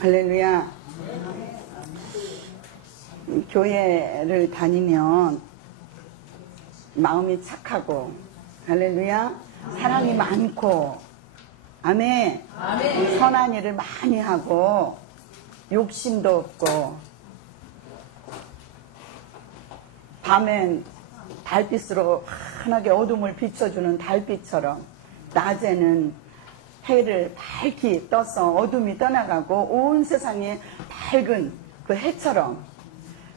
할렐루야. 교회를 다니면 마음이 착하고, 할렐루야, 사랑이 많고, 아멘, 선한 일을 많이 하고, 욕심도 없고, 밤엔 달빛으로 환하게 어둠을 비춰주는 달빛처럼, 낮에는 해를 밝게 떠서 어둠이 떠나가고 온 세상이 밝은 그 해처럼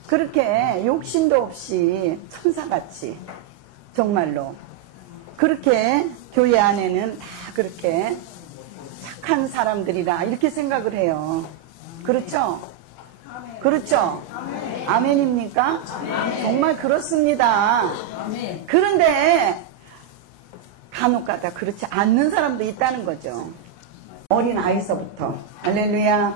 그렇게 욕심도 없이 천사같이 정말로 그렇게 교회 안에는 다 그렇게 착한 사람들이라 이렇게 생각을 해요. 그렇죠? 그렇죠? 아멘입니까? 정말 그렇습니다. 그런데 간혹가다 그렇지 않는 사람도 있다는 거죠. 어린 아이서부터, 할렐루야,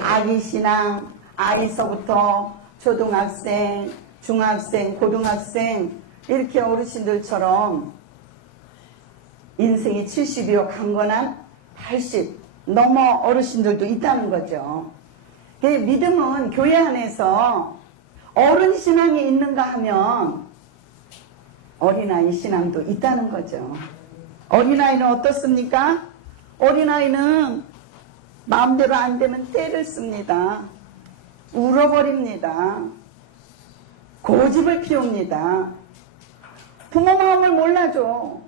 아기신앙, 아이서부터 초등학생, 중학생, 고등학생 이렇게 어르신들처럼 인생이 70이요 강건한 80 넘어 어르신들도 있다는 거죠. 믿음은 교회 안에서 어른 신앙이 있는가 하면 어린아이 신앙도 있다는 거죠. 어린아이는 어떻습니까? 어린아이는 마음대로 안 되면 때를 씁니다. 울어버립니다. 고집을 피웁니다. 부모 마음을 몰라줘.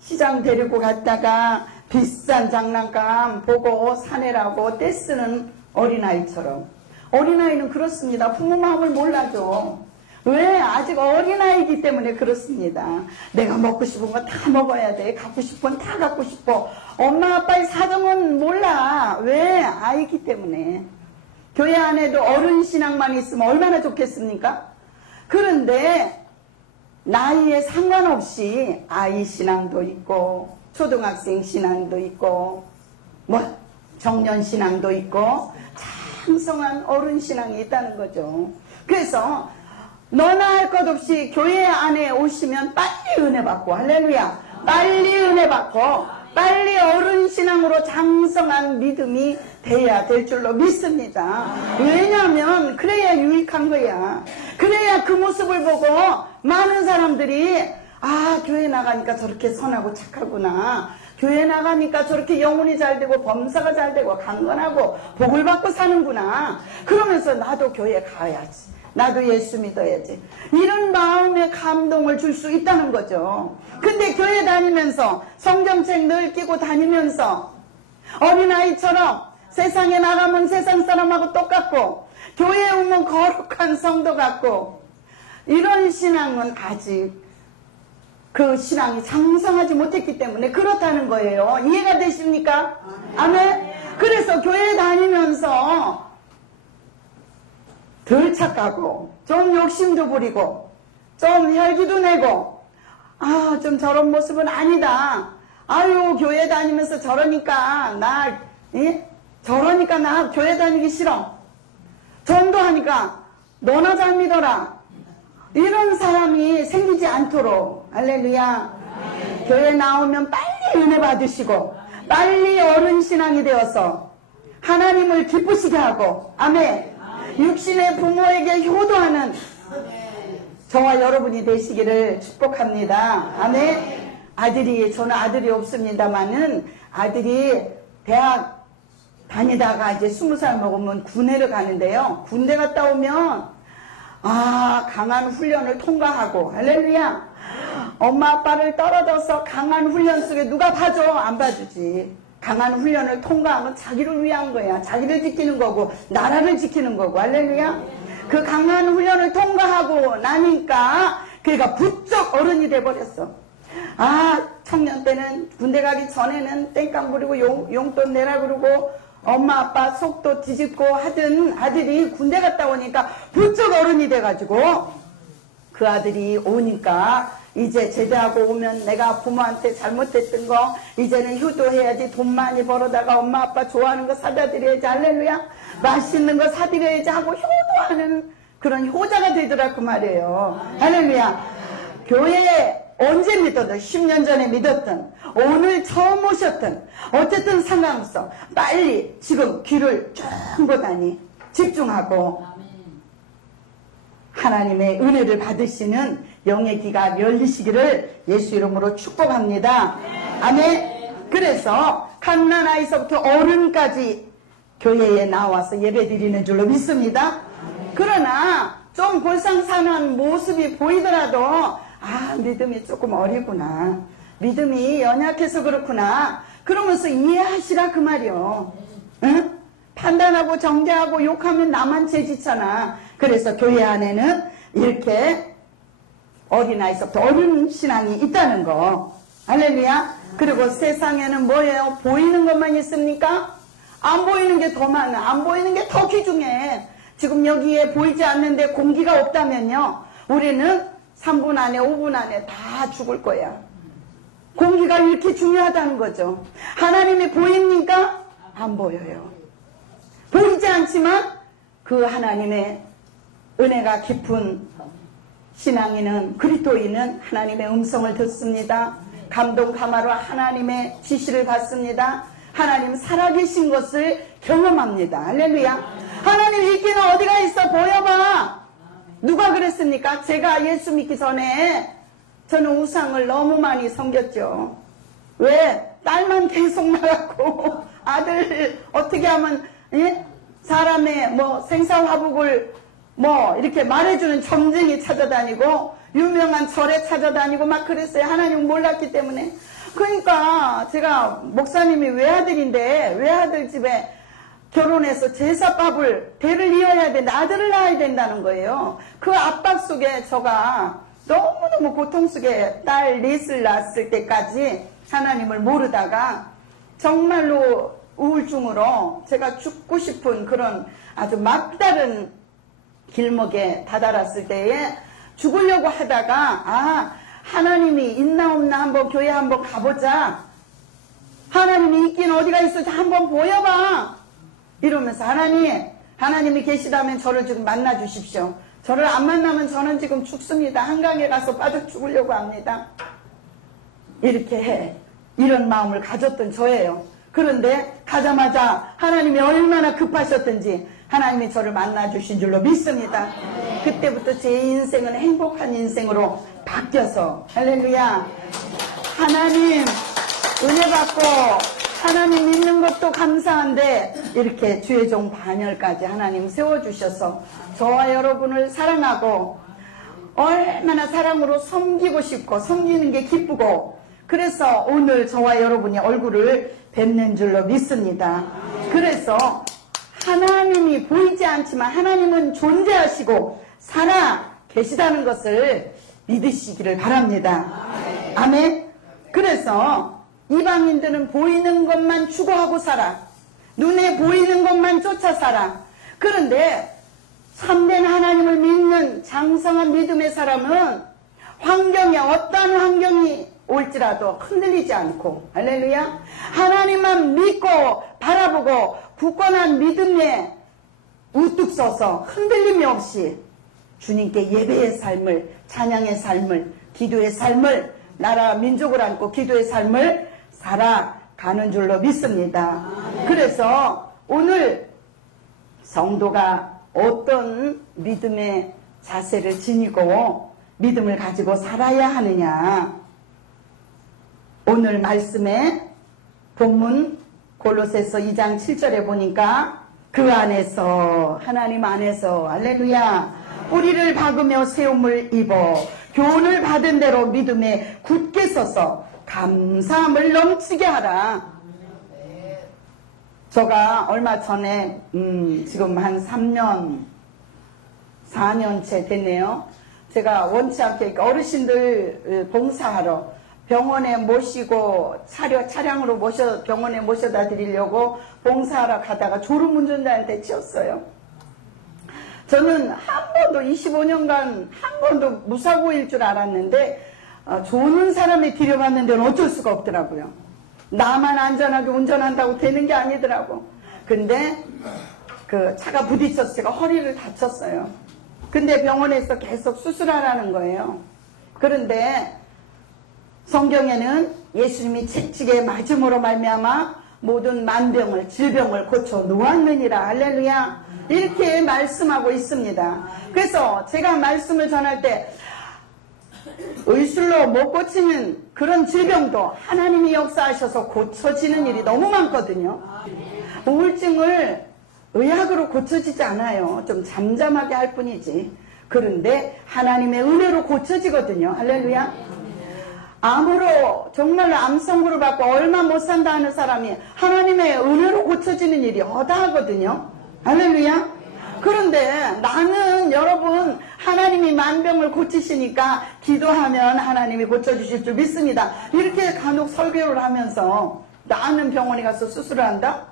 시장 데리고 갔다가 비싼 장난감 보고 사내라고 떼쓰는 어린아이처럼. 어린아이는 그렇습니다. 부모 마음을 몰라줘. 왜? 아직 어린아이기 때문에 그렇습니다. 내가 먹고 싶은 거 다 먹어야 돼. 갖고 싶은 건 다 갖고 싶어. 엄마 아빠의 사정은 몰라. 왜? 아이기 때문에. 교회 안에도 어른 신앙만 있으면 얼마나 좋겠습니까? 그런데 나이에 상관없이 아이 신앙도 있고 초등학생 신앙도 있고 뭐 청년 신앙도 있고 장성한 어른 신앙이 있다는 거죠. 그래서 너나 할 것 없이 교회 안에 오시면 빨리 은혜 받고, 할렐루야, 빨리 은혜 받고 빨리 어른 신앙으로 장성한 믿음이 돼야 될 줄로 믿습니다. 왜냐하면 그래야 유익한 거야. 그래야 그 모습을 보고 많은 사람들이 아, 교회 나가니까 저렇게 선하고 착하구나, 교회 나가니까 저렇게 영혼이 잘 되고 범사가 잘 되고 강건하고 복을 받고 사는구나, 그러면서 나도 교회 가야지, 나도 예수 믿어야지, 이런 마음의 감동을 줄 수 있다는 거죠. 근데 교회 다니면서 성경책 늘 끼고 다니면서 어린아이처럼 세상에 나가면 세상 사람하고 똑같고 교회에 오면 거룩한 성도 같고 이런 신앙은 아직 그 신앙이 장성하지 못했기 때문에 그렇다는 거예요. 이해가 되십니까? 아멘. 그래서 교회 다니면서 덜 착하고 좀 욕심도 부리고 좀 혈기도 내고 아, 좀 저런 모습은 아니다. 아유, 교회 다니면서 저러니까 나 교회 다니기 싫어. 전도하니까 너나 잘 믿어라. 이런 사람이 생기지 않도록, 할렐루야, 교회 나오면 빨리 은혜 받으시고 빨리 어른 신앙이 되어서 하나님을 기쁘시게 하고, 아멘, 육신의 부모에게 효도하는 저와 여러분이 되시기를 축복합니다. 아멘. 저는 아들이 없습니다만은 아들이 대학 다니다가 이제 20살 먹으면 군대를 가는데요. 군대 갔다 오면 아, 강한 훈련을 통과하고, 할렐루야, 엄마 아빠를 떨어져서 강한 훈련 속에 누가 봐줘? 안 봐주지. 강한 훈련을 통과하면 자기를 위한 거야. 자기를 지키는 거고 나라를 지키는 거고, 할렐루야. 그 강한 훈련을 통과하고 나니까 그러니까 부쩍 어른이 돼버렸어. 아, 청년 때는 군대 가기 전에는 땡깡 부리고 용돈 내라 그러고 엄마 아빠 속도 뒤집고 하던 아들이 군대 갔다 오니까 부쩍 어른이 돼가지고 그 아들이 오니까 이제 제대하고 오면 내가 부모한테 잘못했던 거 이제는 효도해야지, 돈 많이 벌어다가 엄마 아빠 좋아하는 거 사다 드려야지, 할렐루야, 맛있는 거 사드려야지 하고 효도하는 그런 효자가 되더라 그 말이에요. 할렐루야. 교회에 언제 믿었든 10년 전에 믿었든 오늘 처음 오셨든 어쨌든 상관없어. 빨리 지금 귀를 쫑긋하니 집중하고 하나님의 은혜를 받으시는 영의 귀가 열리시기를 예수 이름으로 축복합니다. 아멘. 그래서 갓난아이서부터 어른까지 교회에 나와서 예배드리는 줄로 믿습니다. 그러나 좀 볼상사나운 모습이 보이더라도 믿음이 조금 어리구나, 믿음이 연약해서 그렇구나 그러면서 이해하시라 그 말이요. 응? 판단하고 정죄하고 욕하면 나만 죄짓잖아. 그래서 교회 안에는 이렇게 어린아이서부터 어른 신앙이 있다는 거. 할렐루야. 그리고 세상에는 뭐예요? 보이는 것만 있습니까? 안 보이는 게 더 많아. 안 보이는 게 더 귀중해. 지금 여기에 보이지 않는데 공기가 없다면요, 우리는 3분 안에 5분 안에 다 죽을 거야. 공기가 이렇게 중요하다는 거죠. 하나님이 보입니까? 안 보여요. 보이지 않지만 그 하나님의 은혜가 깊은 신앙인은, 그리스도인은 하나님의 음성을 듣습니다. 감동 감화로 하나님의 지시를 받습니다. 하나님 살아계신 것을 경험합니다. 할렐루야. 하나님 있기는 어디가 있어? 보여봐. 누가 그랬습니까? 제가 예수 믿기 전에 저는 우상을 너무 많이 섬겼죠. 왜? 딸만 계속 나갔고 아들 어떻게 하면 사람의 뭐 생사화복을 이렇게 말해주는 점쟁이 찾아다니고 유명한 절에 찾아다니고 막 그랬어요. 하나님 몰랐기 때문에. 그러니까 제가 목사님이 외아들인데 외아들 집에 결혼해서 제사밥을 대를 이어야 된다, 아들을 낳아야 된다는 거예요. 그 압박 속에 저가 너무너무 고통 속에 딸 넷을 낳았을 때까지 하나님을 모르다가 정말로 우울증으로 제가 죽고 싶은 그런 아주 막다른 길목에 다다랐을 때에 죽으려고 하다가 하나님이 있나 없나 한번 교회 한번 가보자. 하나님이 있긴 어디가 있어? 한번 보여봐. 이러면서 하나님이 계시다면 저를 지금 만나 주십시오. 저를 안 만나면 저는 지금 죽습니다. 한강에 가서 빠져 죽으려고 합니다. 이렇게 이런 마음을 가졌던 저예요. 그런데 가자마자 하나님이 얼마나 급하셨던지 하나님이 저를 만나 주신 줄로 믿습니다. 그때부터 제 인생은 행복한 인생으로 바뀌어서, 할렐루야, 하나님 은혜 받고 하나님 믿는 것도 감사한데 이렇게 주의 종 반열까지 하나님 세워주셔서 저와 여러분을 사랑하고 얼마나 사랑으로 섬기고 싶고 섬기는 게 기쁘고, 그래서 오늘 저와 여러분의 얼굴을 뵙는 줄로 믿습니다. 그래서 하나님이 보이지 않지만 하나님은 존재하시고 살아 계시다는 것을 믿으시기를 바랍니다. 아멘. 그래서 이방인들은 보이는 것만 추구하고 살아. 눈에 보이는 것만 쫓아 살아. 그런데 참된 하나님을 믿는 장성한 믿음의 사람은 환경에 어떤 환경이 올지라도 흔들리지 않고, 할렐루야, 하나님만 믿고 바라보고 굳건한 믿음에 우뚝 서서 흔들림이 없이 주님께 예배의 삶을, 찬양의 삶을, 기도의 삶을, 나라 민족을 안고 기도의 삶을 살아가는 줄로 믿습니다. 그래서 오늘 성도가 어떤 믿음의 자세를 지니고 믿음을 가지고 살아야 하느냐, 오늘 말씀에 본문 골로새서 2장 7절에 보니까 그 안에서, 하나님 안에서, 할렐루야, 뿌리를 박으며 세움을 입어 교훈을 받은 대로 믿음에 굳게 서서 감사함을 넘치게 하라. 제가 얼마 전에 지금 한 3년 4년째 됐네요. 제가 원치 않게 어르신들 봉사하러 병원에 모시고 차량으로 병원에 모셔다 드리려고 봉사하러 가다가 졸음운전자한테 치였어요. 저는 한 번도 25년간 한 번도 무사고일 줄 알았는데 좋은 사람이 들여봤는 데는 어쩔 수가 없더라고요. 나만 안전하게 운전한다고 되는 게 아니더라고. 근데 그 차가 부딪혀서 제가 허리를 다쳤어요. 근데 병원에서 계속 수술하라는 거예요. 그런데 성경에는 예수님이 채찍에 맞음으로 말미암아 모든 만병을 질병을 고쳐 놓았느니라. 할렐루야. 이렇게 말씀하고 있습니다. 그래서 제가 말씀을 전할 때 의술로 못 고치는 그런 질병도 하나님이 역사하셔서 고쳐지는 일이 너무 많거든요. 우울증을 의학으로 고쳐지지 않아요. 좀 잠잠하게 할 뿐이지. 그런데 하나님의 은혜로 고쳐지거든요. 할렐루야. 암으로 정말로 암 선고를 받고 얼마 못 산다 하는 사람이 하나님의 은혜로 고쳐지는 일이 허다하거든요. 할렐루야. 그런데 나는 여러분 하나님이 만병을 고치시니까 기도하면 하나님이 고쳐주실 줄 믿습니다. 이렇게 간혹 설교를 하면서 나는 병원에 가서 수술을 한다?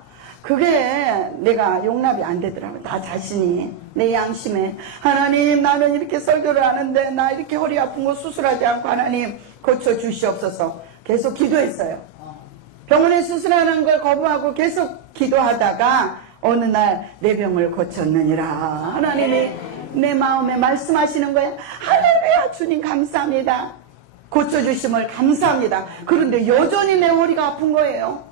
그게 내가 용납이 안 되더라고요. 나 자신이 내 양심에 하나님 나는 이렇게 설교를 하는데 나 이렇게 허리 아픈 거 수술하지 않고 하나님 고쳐주시옵소서 계속 기도했어요. 병원에 수술하는 걸 거부하고 계속 기도하다가 어느 날 내 병을 고쳤느니라. 하나님이 내 마음에 말씀하시는 거예요. 할렐루야 주님 감사합니다. 고쳐주심을 감사합니다. 그런데 여전히 내 허리가 아픈 거예요.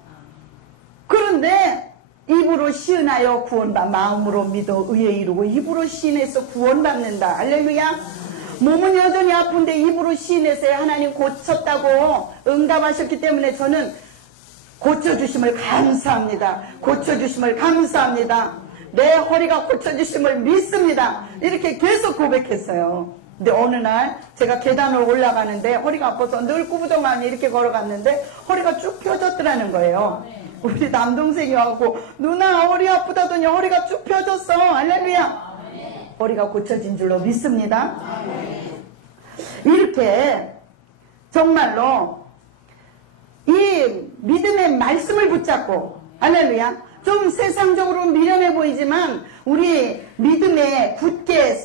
그런데 입으로 시은하여 구원받 마음으로 믿어 의에 이루고 입으로 시인해서 구원받는다. 할렐루야. 몸은 여전히 아픈데 입으로 시인해서 하나님 고쳤다고 응답하셨기 때문에 저는 고쳐주심을 감사합니다. 고쳐주심을 감사합니다. 내 허리가 고쳐주심을 믿습니다. 이렇게 계속 고백했어요. 근데 어느 날 제가 계단을 올라가는데 허리가 아파서 늘 꾸부정하니 이렇게 걸어갔는데 허리가 쭉 펴졌더라는 거예요. 우리 남동생이 와고 누나 허리 아프다더니 허리가 쭉 펴졌어. 할렐루야. 허리가 고쳐진 줄로 믿습니다. 이렇게 정말로 이 믿음의 말씀을 붙잡고 할렐루야 좀 세상적으로 미련해 보이지만 우리 믿음에 굳게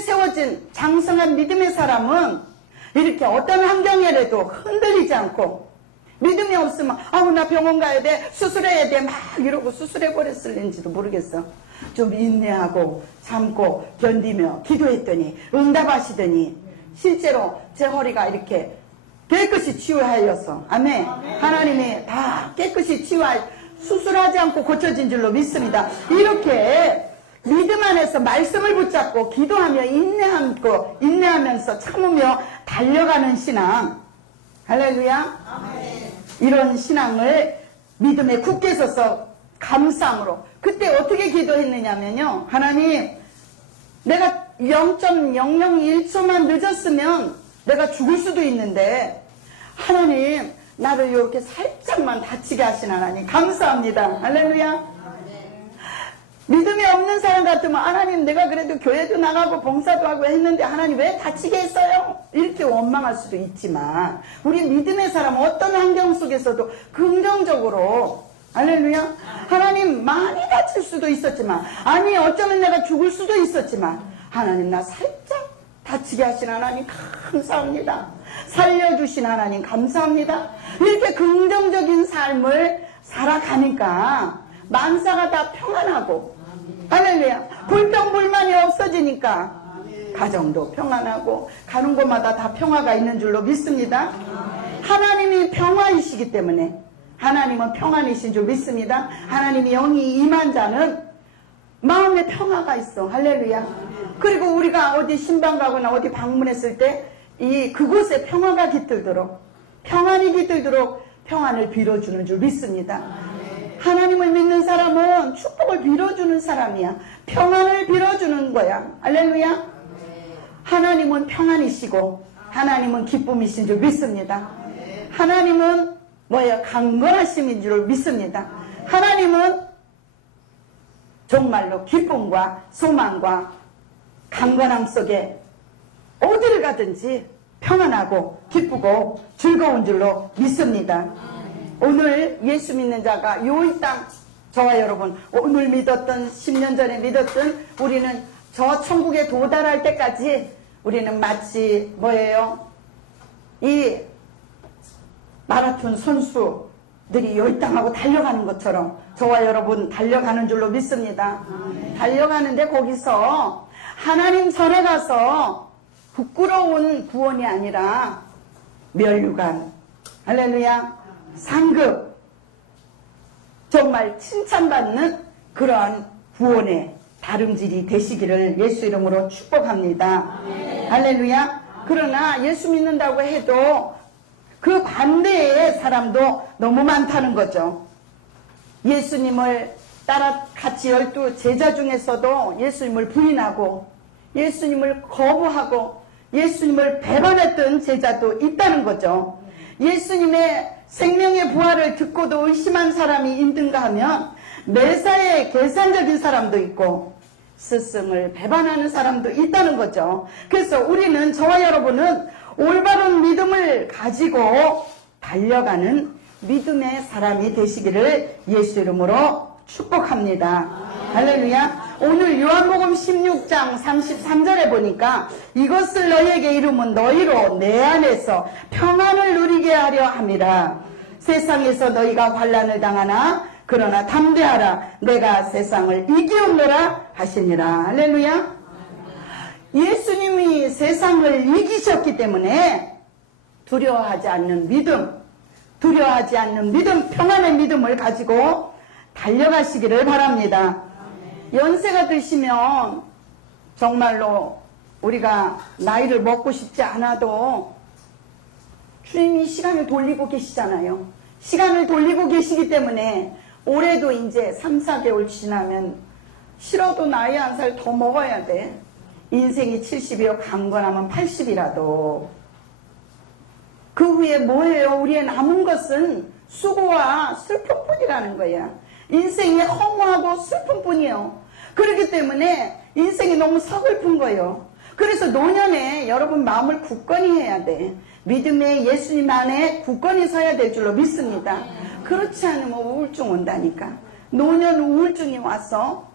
세워진 장성한 믿음의 사람은 이렇게 어떤 환경에라도 흔들리지 않고 믿음이 없으면 아우 나 병원 가야 돼 수술해야 돼 막 이러고 수술해 버렸을는지도 모르겠어. 좀 인내하고 참고 견디며 기도했더니 응답하시더니 실제로 제 허리가 이렇게 깨끗이 치유하였어. 아멘. 하나님이 다 깨끗이 수술하지 않고 고쳐진 줄로 믿습니다. 이렇게 믿음 안에서 말씀을 붙잡고 기도하며 인내하면서 참으며 달려가는 신앙. 할렐루야. 이런 신앙을 믿음에 굳게 서서 감사함으로 그때 어떻게 기도했느냐면요. 하나님 내가 0.001초만 늦었으면 내가 죽을 수도 있는데 하나님 나를 이렇게 살짝만 다치게 하신 하나님 감사합니다. 할렐루야. 믿음이 없는 사람 같으면 하나님 내가 그래도 교회도 나가고 봉사도 하고 했는데 하나님 왜 다치게 했어요? 이렇게 원망할 수도 있지만 우리 믿음의 사람은 어떤 환경 속에서도 긍정적으로 할렐루야. 하나님 많이 다칠 수도 있었지만 아니 어쩌면 내가 죽을 수도 있었지만 하나님 나 살짝 다치게 하신 하나님 감사합니다. 살려주신 하나님 감사합니다. 이렇게 긍정적인 삶을 살아가니까 만사가 다 평안하고 할렐루야. 불평불만이 없어지니까 가정도 평안하고 가는 곳마다 다 평화가 있는 줄로 믿습니다. 하나님이 평화이시기 때문에 하나님은 평안이신 줄 믿습니다. 하나님이 영이 임한 자는 마음에 평화가 있어. 할렐루야. 그리고 우리가 어디 신방 가거나 어디 방문했을 때 그곳에 평화가 깃들도록 평안이 깃들도록 평안을 빌어주는 줄 믿습니다. 하나님을 믿는 사람은 축복을 빌어주는 사람이야. 평안을 빌어주는 거야. 할렐루야. 하나님은 평안이시고 하나님은 기쁨이신 줄 믿습니다. 하나님은 강건하심인 줄 믿습니다. 하나님은 정말로 기쁨과 소망과 강건함 속에 어디를 가든지 평안하고 기쁘고 즐거운 줄로 믿습니다. 오늘 예수 믿는 자가 이 땅 저와 여러분 오늘 믿었던 10년 전에 믿었던 우리는 저 천국에 도달할 때까지 우리는 마치 이 마라톤 선수들이 이 땅하고 달려가는 것처럼 저와 여러분 달려가는 줄로 믿습니다. 달려가는데 거기서 하나님 전에 가서 부끄러운 구원이 아니라 면류관, 할렐루야, 상급, 정말 칭찬받는 그러한 구원의 다름질이 되시기를 예수 이름으로 축복합니다. 할렐루야. 그러나 예수 믿는다고 해도 그 반대의 사람도 너무 많다는 거죠. 예수님을 따라 같이 12 제자 중에서도 예수님을 부인하고 예수님을 거부하고 예수님을 배반했던 제자도 있다는 거죠. 예수님의 생명의 부활을 듣고도 의심한 사람이 있는가 하면 매사에 계산적인 사람도 있고 스승을 배반하는 사람도 있다는 거죠. 그래서 우리는, 저와 여러분은 올바른 믿음을 가지고 달려가는 믿음의 사람이 되시기를 예수 이름으로 축복합니다. 할렐루야. 오늘 요한복음 16장 33절에 보니까 이것을 너희에게 이루면 너희로 내 안에서 평안을 누리게 하려 함이라. 세상에서 너희가 환난을 당하나 그러나 담대하라. 내가 세상을 이기었노라 하시니라. 할렐루야. 예수님이 세상을 이기셨기 때문에 두려워하지 않는 믿음, 평안의 믿음을 가지고 달려가시기를 바랍니다. 연세가 드시면 정말로 우리가 나이를 먹고 싶지 않아도 주님이 시간을 돌리고 계시잖아요. 시간을 돌리고 계시기 때문에 올해도 이제 3, 4개월 지나면 싫어도 나이 한 살 더 먹어야 돼. 인생이 70이요 강건하면 80이라도. 그 후에 뭐예요? 우리의 남은 것은 수고와 슬픔뿐이라는 거야. 인생이 허무하고 슬픔뿐이에요. 그렇기 때문에 인생이 너무 서글픈 거예요. 그래서 노년에 여러분 마음을 굳건히 해야 돼. 믿음의 예수님 안에 굳건히 서야 될 줄로 믿습니다. 그렇지 않으면 우울증 온다니까. 노년 우울증이 와서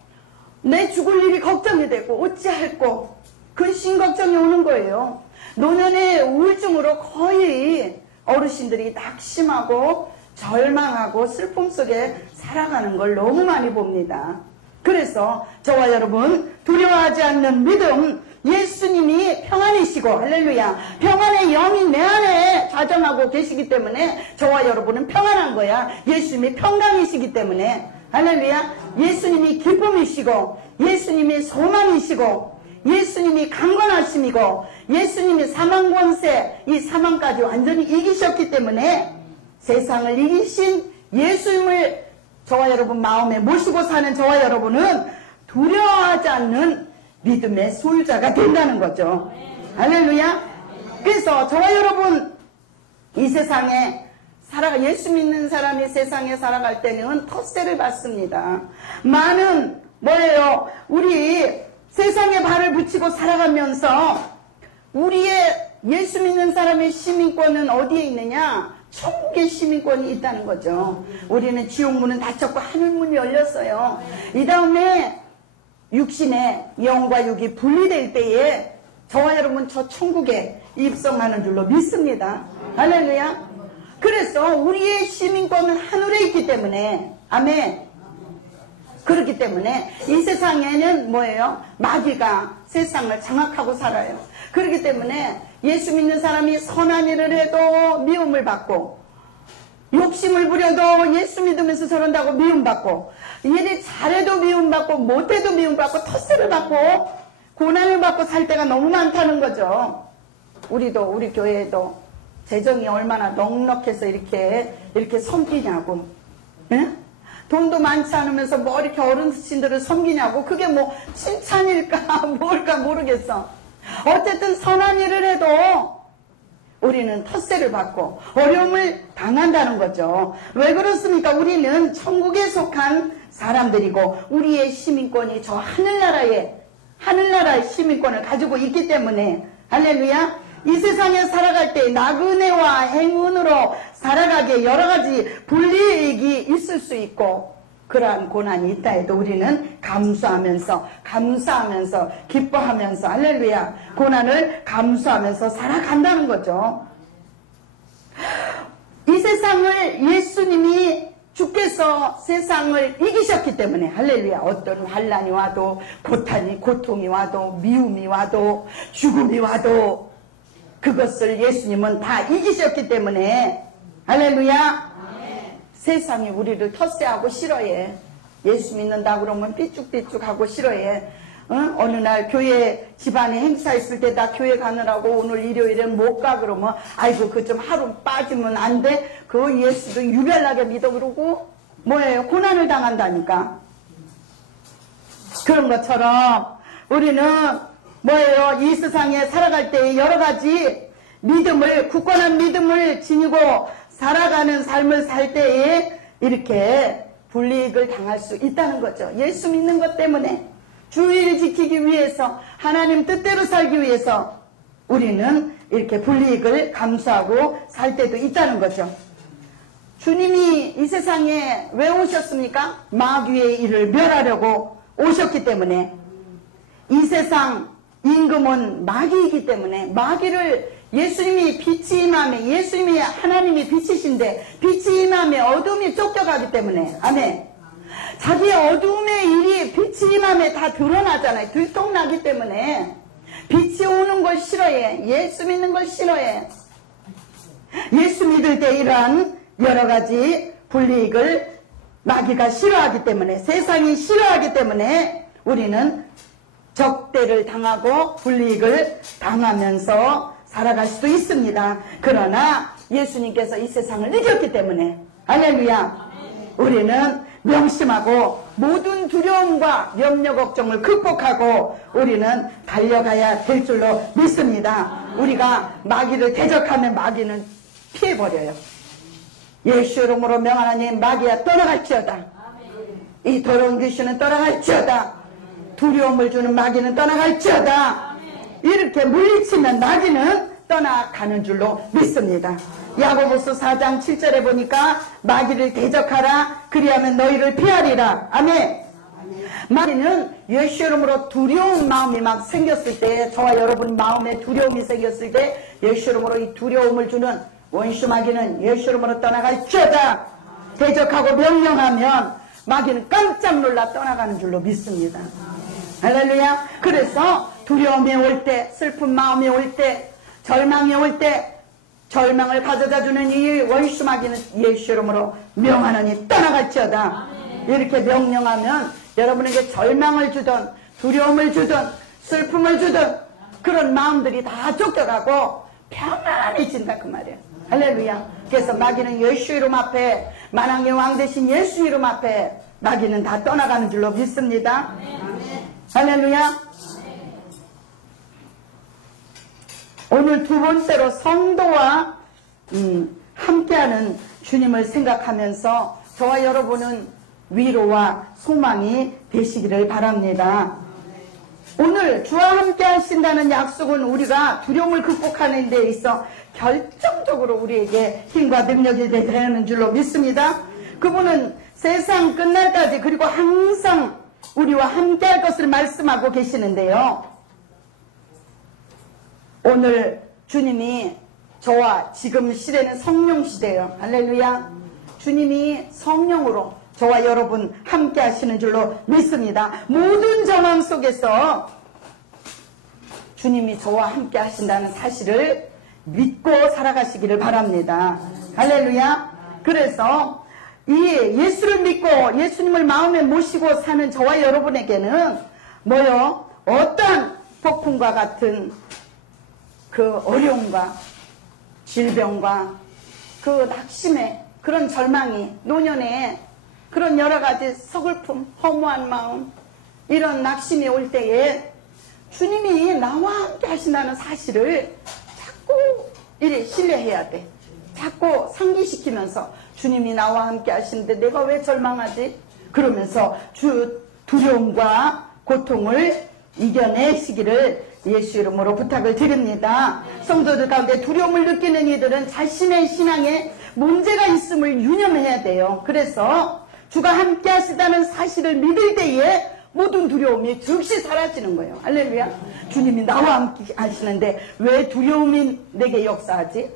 내 죽을 일이 걱정이 되고 어찌할꼬 근심 걱정이 오는 거예요. 노년의 우울증으로 거의 어르신들이 낙심하고 절망하고 슬픔 속에 살아가는 걸 너무 많이 봅니다. 그래서 저와 여러분 두려워하지 않는 믿음, 예수님이 평안이시고, 할렐루야, 평안의 영이 내 안에 좌정하고 계시기 때문에 저와 여러분은 평안한 거야. 예수님이 평강이시기 때문에, 할렐루야, 예수님이 기쁨이시고 예수님이 소망이시고 예수님이 강건하심이고 예수님이 사망 권세, 이 사망까지 완전히 이기셨기 때문에 세상을 이기신 예수님을 저와 여러분 마음에 모시고 사는 저와 여러분은 두려워하지 않는 믿음의 소유자가 된다는 거죠. 할렐루야. 그래서 저와 여러분 이 세상에 예수 믿는 사람이 세상에 살아갈 때는 텃세를 받습니다. 많은 뭐예요? 우리 세상에 발을 붙이고 살아가면서 우리의 예수 믿는 사람의 시민권은 어디에 있느냐? 천국의 시민권이 있다는 거죠. 우리는 지옥문은 닫혔고 하늘문이 열렸어요. 이 다음에 육신의 영과 육이 분리될 때에 저와 여러분 저 천국에 입성하는 줄로 믿습니다. 할렐루야. 그래서 우리의 시민권은 하늘에 있기 때문에, 아멘. 그렇기 때문에 이 세상에는 뭐예요? 마귀가 세상을 장악하고 살아요. 그렇기 때문에 예수 믿는 사람이 선한 일을 해도 미움을 받고, 욕심을 부려도 예수 믿으면서 저런다고 미움받고, 얘네 잘해도 미움받고 못해도 미움받고 텃세를 받고 고난을 받고 살 때가 너무 많다는 거죠. 우리도, 우리 교회에도 재정이 얼마나 넉넉해서 이렇게 섬기냐고. 예? 돈도 많지 않으면서 뭐 이렇게 어르신들을 섬기냐고. 그게 뭐 칭찬일까 뭘까 모르겠어. 어쨌든 선한 일을 해도 우리는 텃세를 받고 어려움을 당한다는 거죠. 왜 그렇습니까? 우리는 천국에 속한 사람들이고 우리의 시민권이 저 하늘나라의 시민권을 가지고 있기 때문에, 할렐루야. 이 세상에 살아갈 때 나그네와 행운으로 살아가기에 여러 가지 불이익이 있을 수 있고 그러한 고난이 있다 해도 우리는 감수하면서 기뻐하면서, 할렐루야, 고난을 감수하면서 살아간다는 거죠. 이 세상을 예수님이 주께서 세상을 이기셨기 때문에, 할렐루야, 어떤 환난이 와도 고통이 와도 미움이 와도 죽음이 와도 그것을 예수님은 다 이기셨기 때문에 할렐루야. 세상이 우리를 텃세하고 싫어해. 예수 믿는다 그러면 삐쭉삐쭉하고 싫어해. 응? 어느 날 교회 집안에 행사 있을 때 나 교회 가느라고 오늘 일요일엔 못 가 그러면 아이고 그 좀 하루 빠지면 안 돼. 그 예수도 유별나게 믿어 그러고 뭐예요? 고난을 당한다니까. 그런 것처럼 우리는 뭐예요? 이 세상에 살아갈 때 여러 가지 믿음을, 굳건한 믿음을 지니고 살아가는 삶을 살 때에 이렇게 불이익을 당할 수 있다는 거죠. 예수 믿는 것 때문에 주의를 지키기 위해서 하나님 뜻대로 살기 위해서 우리는 이렇게 불이익을 감수하고 살 때도 있다는 거죠. 주님이 이 세상에 왜 오셨습니까? 마귀의 일을 멸하려고 오셨기 때문에 이 세상 임금은 마귀이기 때문에 마귀를 예수님이 빛이 임함에 예수님이 하나님이 빛이신데 빛이 임함에 어둠이 쫓겨가기 때문에 아멘. 자기의 어둠의 일이 빛이 임함에 다 드러나잖아요. 들통나기 때문에 빛이 오는 걸 싫어해. 예수 믿는 걸 싫어해. 예수 믿을 때 이러한 여러 가지 불이익을 마귀가 싫어하기 때문에 세상이 싫어하기 때문에 우리는 적대를 당하고 불이익을 당하면서 살아갈 수도 있습니다. 그러나 예수님께서 이 세상을 이겼기 때문에 할렐루야. 우리는 명심하고 모든 두려움과 염려 걱정을 극복하고 우리는 달려가야 될 줄로 믿습니다. 우리가 마귀를 대적하면 마귀는 피해버려요. 예수 이름으로 명하나니 마귀야 떠나갈지어다. 이 더러운 귀신은 떠나갈지어다. 두려움을 주는 마귀는 떠나갈지어다. 이렇게 물리치면 마귀는 떠나가는 줄로 믿습니다. 야고보서 4장 7절에 보니까 마귀를 대적하라 그리하면 너희를 피하리라. 아멘. 마귀는 예수 이름으로 두려운 마음이 막 생겼을 때 저와 여러분 마음에 두려움이 생겼을 때 예수 이름으로 이 두려움을 주는 원수 마귀는 예수 이름으로 떠나갈지어다. 대적하고 명령하면 마귀는 깜짝 놀라 떠나가는 줄로 믿습니다. 할렐루야. 그래서 두려움이 올 때, 슬픈 마음이 올 때, 절망이 올 때 절망을 가져다주는 이 원수 마귀는 예수 이름으로 명하노니 떠나갈지어다. 이렇게 명령하면 여러분에게 절망을 주든 두려움을 주든 슬픔을 주든 그런 마음들이 다 쫓겨가고 평안해진다 그 말이에요. 할렐루야. 그래서 마귀는 예수 이름 앞에 만왕의 왕 대신 예수 이름 앞에 마귀는 다 떠나가는 줄로 믿습니다. 할렐루야. 오늘 두 번째로 성도와 함께하는 주님을 생각하면서 저와 여러분은 위로와 소망이 되시기를 바랍니다. 오늘 주와 함께 하신다는 약속은 우리가 두려움을 극복하는 데 있어 결정적으로 우리에게 힘과 능력이 되는 줄로 믿습니다. 그분은 세상 끝날까지 그리고 항상 우리와 함께 할 것을 말씀하고 계시는데요. 오늘 주님이 저와 지금 시대는 성령 시대예요. 할렐루야. 주님이 성령으로 저와 여러분 함께 하시는 줄로 믿습니다. 모든 정황 속에서 주님이 저와 함께 하신다는 사실을 믿고 살아가시기를 바랍니다. 할렐루야. 그래서 이 예수를 믿고 예수님을 마음에 모시고 사는 저와 여러분에게는 뭐요? 어떤 폭풍과 같은 그 어려움과 질병과 그 낙심의 그런 절망이 노년에 그런 여러 가지 서글픔, 허무한 마음 이런 낙심이 올 때에 주님이 나와 함께 하신다는 사실을 자꾸 이래 신뢰해야 돼. 자꾸 상기시키면서 주님이 나와 함께 하시는데 내가 왜 절망하지? 그러면서 두려움과 고통을 이겨내시기를 예수 이름으로 부탁을 드립니다. 성도들 가운데 두려움을 느끼는 이들은 자신의 신앙에 문제가 있음을 유념해야 돼요. 그래서 주가 함께 하시다는 사실을 믿을 때에 모든 두려움이 즉시 사라지는 거예요. 할렐루야. 주님이 나와 함께 하시는데 왜 두려움이 내게 역사하지?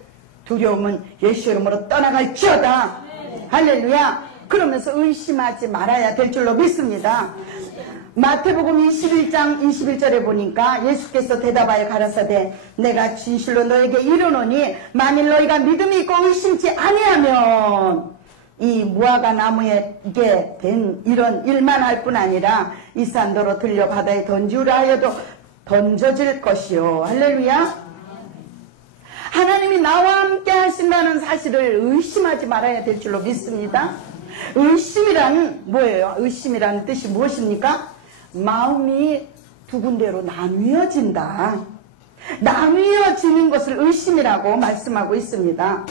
두려움은 예수 이름으로 떠나갈지어다. 할렐루야. 그러면서 의심하지 말아야 될 줄로 믿습니다. 마태복음 21장 21절에 보니까 예수께서 대답하여 가라사대 내가 진실로 너에게 이르노니 만일 너희가 믿음이 있고 의심치 아니하면 이 무화과 나무에 된 이런 일만 할 뿐 아니라 이 산도로 들려 바다에 던지우라 하여도 던져질 것이요. 할렐루야. 하나님이 나와 함께 하신다는 사실을 의심하지 말아야 될 줄로 믿습니다. 의심이란 뭐예요? 의심이라는 뜻이 무엇입니까? 마음이 두 군데로 나뉘어진다. 나뉘어지는 것을 의심이라고 말씀하고 있습니다.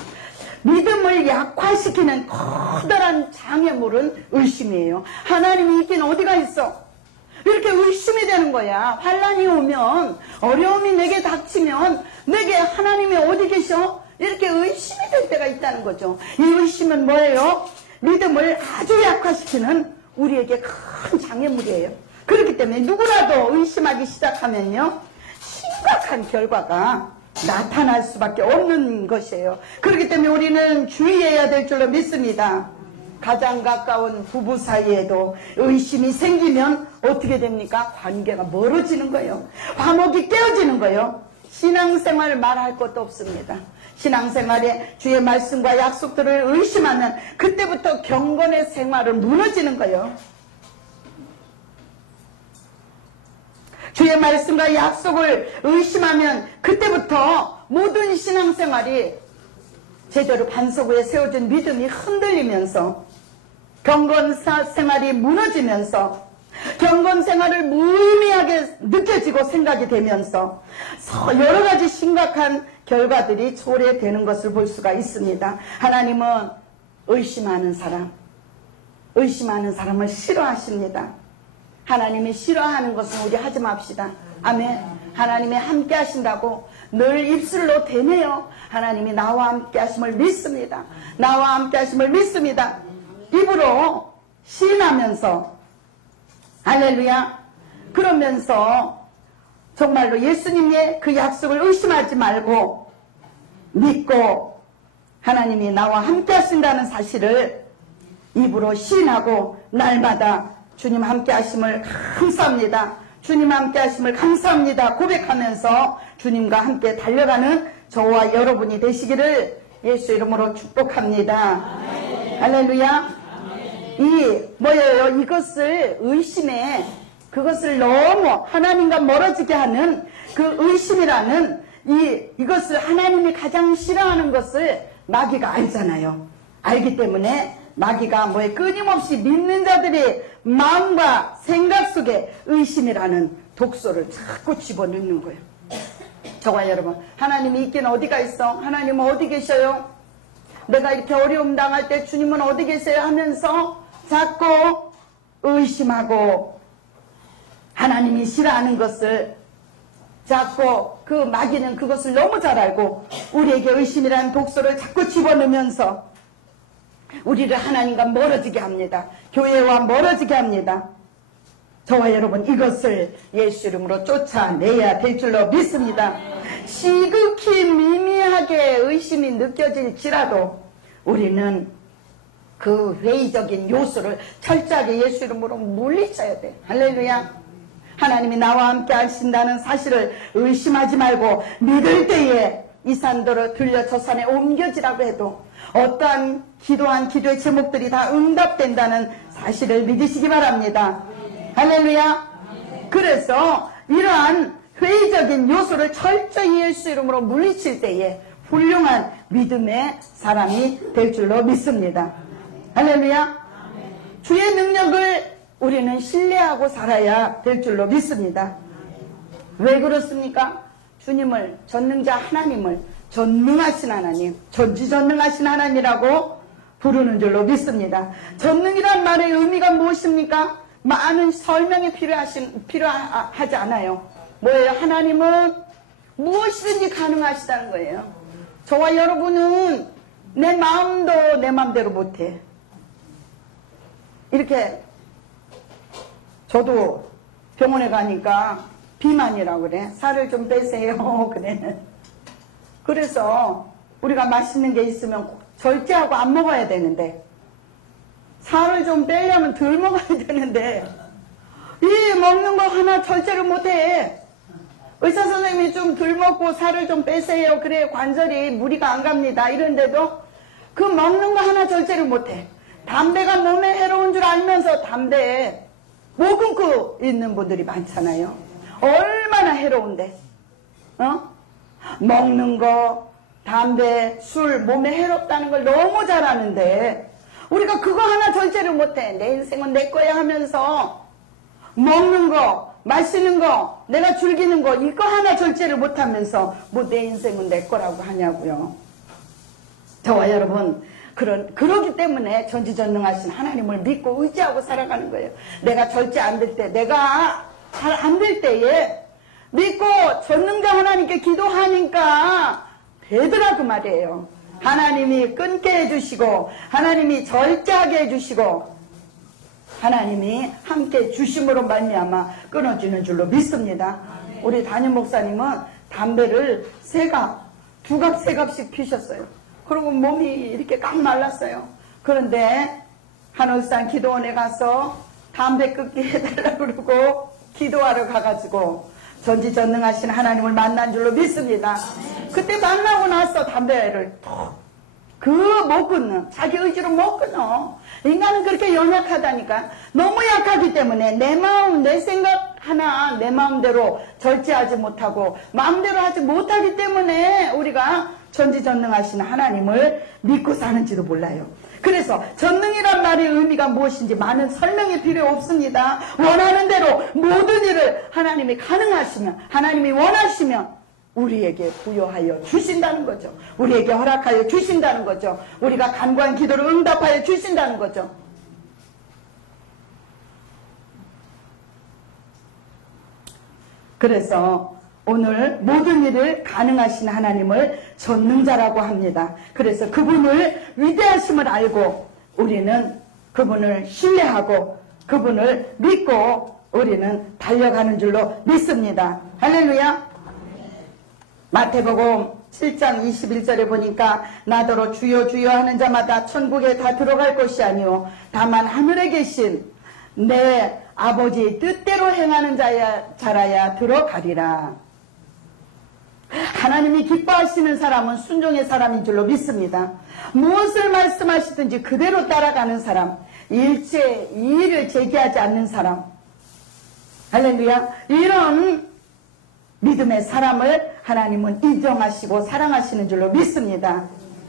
믿음을 약화시키는 커다란 장애물은 의심이에요. 하나님이 있긴 어디가 있어? 이렇게 의심이 되는 거야. 환란이 오면, 어려움이 내게 닥치면 내게 하나님이 어디 계셔? 이렇게 의심이 될 때가 있다는 거죠. 이 의심은 뭐예요? 믿음을 아주 약화시키는 우리에게 큰 장애물이에요. 그렇기 때문에 누구라도 의심하기 시작하면요, 심각한 결과가 나타날 수밖에 없는 것이에요. 그렇기 때문에 우리는 주의해야 될 줄로 믿습니다. 가장 가까운 부부 사이에도 의심이 생기면 어떻게 됩니까? 관계가 멀어지는 거예요. 화목이 깨어지는 거예요. 신앙생활 말할 것도 없습니다. 신앙생활에 주의 말씀과 약속들을 의심하면 그때부터 경건의 생활은 무너지는 거예요. 주의 말씀과 약속을 의심하면 그때부터 모든 신앙생활이 제대로 반석 위에 세워진 믿음이 흔들리면서 경건 생활이 무너지면서 경건 생활을 무의미하게 느껴지고 생각이 되면서 여러 가지 심각한 결과들이 초래되는 것을 볼 수가 있습니다. 하나님은 의심하는 사람을 싫어하십니다. 하나님이 싫어하는 것은 우리 하지 맙시다. 아멘. 하나님이 함께 하신다고 늘 입술로 대내요. 하나님이 나와 함께 하심을 믿습니다. 나와 함께 하심을 믿습니다. 입으로 시인하면서 할렐루야. 그러면서 정말로 예수님의 그 약속을 의심하지 말고 믿고 하나님이 나와 함께 하신다는 사실을 입으로 시인하고 날마다 주님 함께 하심을 감사합니다. 주님 함께 하심을 감사합니다. 고백하면서 주님과 함께 달려가는 저와 여러분이 되시기를 예수 이름으로 축복합니다. 아멘. 할렐루야. 뭐예요? 이것을 의심에 그것을 너무 하나님과 멀어지게 하는 그 의심이라는 이것을 하나님이 가장 싫어하는 것을 마귀가 알잖아요. 알기 때문에 마귀가 끊임없이 믿는 자들의 마음과 생각 속에 의심이라는 독소를 자꾸 집어넣는 거예요. 저와 여러분, 하나님이 있긴 어디가 있어? 하나님은 어디 계셔요? 내가 이렇게 어려움 당할 때 주님은 어디 계세요? 하면서 자꾸 의심하고 하나님이 싫어하는 것을 자꾸 그 마귀는 그것을 너무 잘 알고 우리에게 의심이라는 독소를 자꾸 집어넣으면서 우리를 하나님과 멀어지게 합니다. 교회와 멀어지게 합니다. 저와 여러분, 이것을 예수 이름으로 쫓아내야 될 줄로 믿습니다. 시극히 미미하게 의심이 느껴질지라도 우리는 그 회의적인 요소를 철저하게 예수 이름으로 물리쳐야 돼. 할렐루야. 하나님이 나와 함께 하신다는 사실을 의심하지 말고 믿을 때에 이 산도로 들려 저 산에 옮겨지라고 해도 어떠한 기도한 기도의 제목들이 다 응답된다는 사실을 믿으시기 바랍니다. 할렐루야. 그래서 이러한 회의적인 요소를 철저히 예수 이름으로 물리칠 때에 훌륭한 믿음의 사람이 될 줄로 믿습니다. 할렐루야. 주의 능력을 우리는 신뢰하고 살아야 될 줄로 믿습니다. 왜 그렇습니까? 주님을, 전능자 하나님을 전능하신 하나님, 전지전능하신 하나님이라고 부르는 줄로 믿습니다. 전능이란 말의 의미가 무엇입니까? 많은 설명이 필요하지 않아요. 뭐예요? 하나님은 무엇이든지 가능하시다는 거예요. 저와 여러분은 내 마음도 내 마음대로 못해. 이렇게 저도 병원에 가니까 비만이라고 그래. 살을 좀 빼세요. 그래. 그래서 우리가 맛있는 게 있으면 절제하고 안 먹어야 되는데 살을 좀 빼려면 덜 먹어야 되는데 이 먹는 거 하나 절제를 못해. 의사 선생님이 좀 덜 먹고 살을 좀 빼세요. 그래 관절이 무리가 안 갑니다. 이런데도 그 먹는 거 하나 절제를 못해. 담배가 몸에 해로운 줄 알면서 담배에 못 끊고 있는 분들이 많잖아요. 얼마나 해로운데. 먹는 거, 담배, 술, 몸에 해롭다는 걸 너무 잘 아는데 우리가 그거 하나 절제를 못해. 내 인생은 내 거야 하면서 먹는 거, 마시는 거, 내가 즐기는 거 이거 하나 절제를 못하면서 뭐 내 인생은 내 거라고 하냐고요. 저와 여러분 그러기 때문에 전지전능하신 하나님을 믿고 의지하고 살아가는 거예요. 내가 절제 안 될 때, 내가 잘 안 될 때에 믿고 전능자 하나님께 기도하니까 되더라 그 말이에요. 하나님이 끊게 해주시고 하나님이 절제하게 해주시고 하나님이 함께 주심으로 말미암아 끊어지는 줄로 믿습니다. 우리 담임 목사님은 담배를 두 갑, 세 갑씩 피셨어요. 그리고 몸이 이렇게 꽉 말랐어요. 그런데 한울산 기도원에 가서 담배 끊기 해달라고 그러고 기도하러 가가지고 전지전능하신 하나님을 만난 줄로 믿습니다. 그때 만나고 나서 담배를 못 끊는, 자기 의지로 못 끊어. 인간은 그렇게 연약하다니까. 너무 약하기 때문에 내 마음, 내 생각 하나 내 마음대로 절제하지 못하고 마음대로 하지 못하기 때문에 우리가 전지전능하신 하나님을 믿고 사는지도 몰라요. 그래서 전능이란 말의 의미가 무엇인지 많은 설명이 필요 없습니다. 원하는 대로 모든 일을 하나님이 가능하시면, 하나님이 원하시면 우리에게 부여하여 주신다는 거죠. 우리에게 허락하여 주신다는 거죠. 우리가 간구한 기도를 응답하여 주신다는 거죠. 그래서 오늘 모든 일을 가능하신 하나님을 전능자라고 합니다. 그래서 그분을 위대하심을 알고 우리는 그분을 신뢰하고 그분을 믿고 우리는 달려가는 줄로 믿습니다. 할렐루야. 마태복음 7장 21절에 보니까 나더러 주여 주여 하는 자마다 천국에 다 들어갈 것이 아니오 다만 하늘에 계신 내 아버지의 뜻대로 행하는 자라야 들어가리라. 하나님이 기뻐하시는 사람은 순종의 사람인 줄로 믿습니다. 무엇을 말씀하시든지 그대로 따라가는 사람, 일체 이의를 제기하지 않는 사람, 할렐루야. 이런 믿음의 사람을 하나님은 인정하시고 사랑하시는 줄로 믿습니다.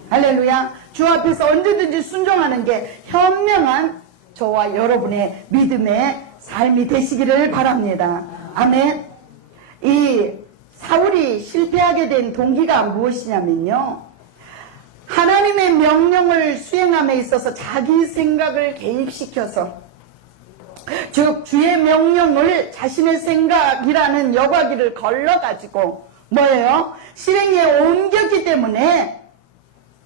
할렐루야. 주 앞에서 언제든지 순종하는 게 현명한 저와 여러분의 믿음의 삶이 되시기를 바랍니다. 아멘. 이 사울이 실패하게 된 동기가 무엇이냐면요, 하나님의 명령을 수행함에 있어서 자기 생각을 개입시켜서, 즉 주의 명령을 자신의 생각이라는 여과기를 걸러가지고 뭐예요? 실행에 옮겼기 때문에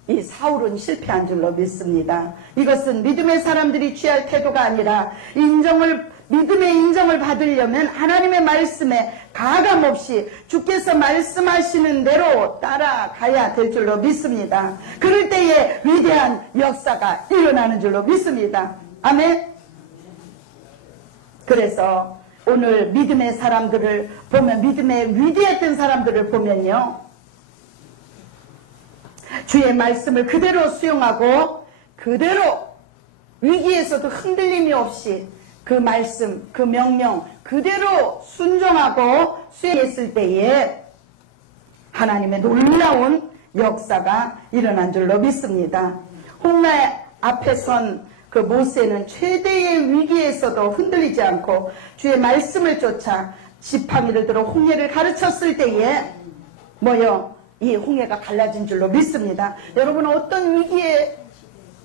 이 사울은 실패한 줄로 믿습니다. 이것은 믿음의 사람들이 취할 태도가 아니라 믿음의 인정을 받으려면 하나님의 말씀에 가감없이 주께서 말씀하시는 대로 따라가야 될 줄로 믿습니다. 그럴 때에 위대한 역사가 일어나는 줄로 믿습니다. 아멘. 그래서 오늘 믿음의 사람들을 보면, 믿음의 위대했던 사람들을 보면요, 주의 말씀을 그대로 수용하고 그대로 위기에서도 흔들림이 없이 그 말씀, 그 명령 그대로 순종하고 수행했을 때에 하나님의 놀라운 역사가 일어난 줄로 믿습니다. 홍해 앞에 선 그 모세는 최대의 위기에서도 흔들리지 않고 주의 말씀을 쫓아 지팡이를 들어 홍해를 가르쳤을 때에 이 홍해가 갈라진 줄로 믿습니다. 여러분은 어떤 위기에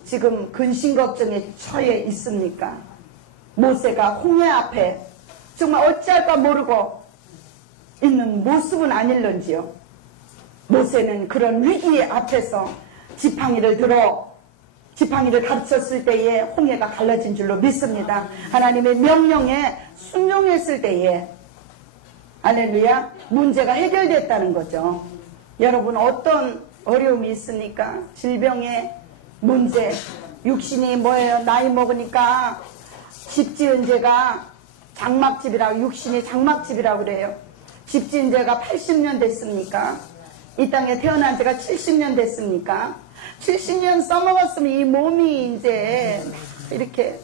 지금 근심 걱정에 처해 있습니까? 모세가 홍해 앞에 정말 어찌할까 모르고 있는 모습은 아닐런지요. 모세는 그런 위기 앞에서 지팡이를 가르쳤을 때에 홍해가 갈라진 줄로 믿습니다. 하나님의 명령에 순종했을 때에, 할렐루야, 문제가 해결됐다는 거죠. 여러분 어떤 어려움이 있습니까? 질병의 문제, 육신이 뭐예요? 나이 먹으니까 집 지은 죄가 장막집이라고, 육신이 장막집이라고 그래요. 집진 지가 80년 됐습니까? 이 땅에 태어난 지가 70년 됐습니까? 70년 써먹었으면 이 몸이 이제 이렇게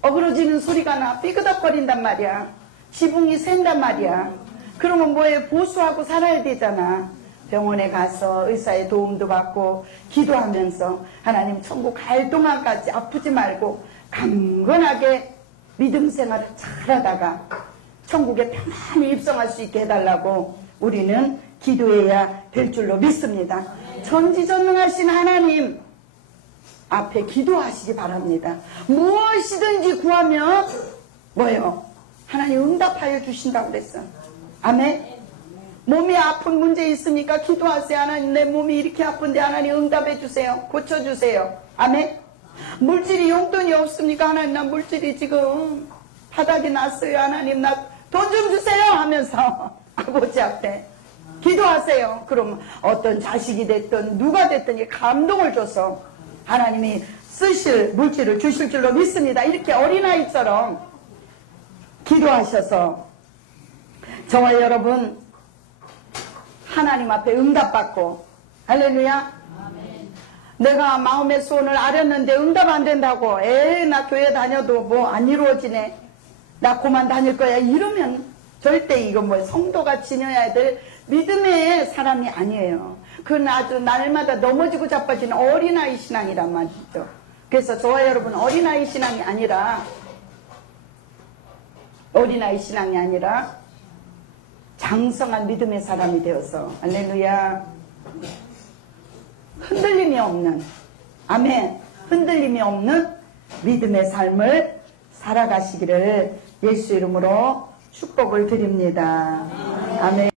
어그러지는 소리가 나, 삐그덕거린단 말이야. 지붕이 샌단 말이야. 그러면 보수하고 살아야 되잖아. 병원에 가서 의사의 도움도 받고 기도하면서 하나님 천국 갈 동안까지 아프지 말고 강건하게 믿음 생활을 잘하다가 천국에 편안히 입성할 수 있게 해달라고 우리는 기도해야 될 줄로 믿습니다. 전지전능하신 하나님 앞에 기도하시기 바랍니다. 무엇이든지 구하면 하나님 응답하여 주신다고 그랬어. 아멘. 몸이 아픈 문제 있습니까? 기도하세요. 하나님, 내 몸이 이렇게 아픈데 하나님 응답해 주세요. 고쳐주세요. 아멘. 물질이 용돈이 없습니까? 하나님, 나 물질이 지금 바닥이 났어요. 하나님, 나 돈 좀 주세요 하면서 아버지 앞에 기도하세요. 그럼 어떤 자식이 됐든 누가 됐든 감동을 줘서 하나님이 쓰실 물질을 주실 줄로 믿습니다. 이렇게 어린아이처럼 기도하셔서 저와 여러분 하나님 앞에 응답받고, 할렐루야. 내가 마음의 소원을 아렸는데 응답 안 된다고, 나 교회 다녀도 안 이루어지네, 나 그만 다닐 거야, 이러면 절대 이거 성도가 지녀야 될 믿음의 사람이 아니에요. 그건 아주 날마다 넘어지고 자빠지는 어린아이 신앙이란 말이죠. 그래서 저와 여러분 어린아이 신앙이 아니라 장성한 믿음의 사람이 되어서, 할렐루야, 흔들림이 없는, 아멘, 흔들림이 없는 믿음의 삶을 살아가시기를 예수 이름으로 축복을 드립니다. 아멘.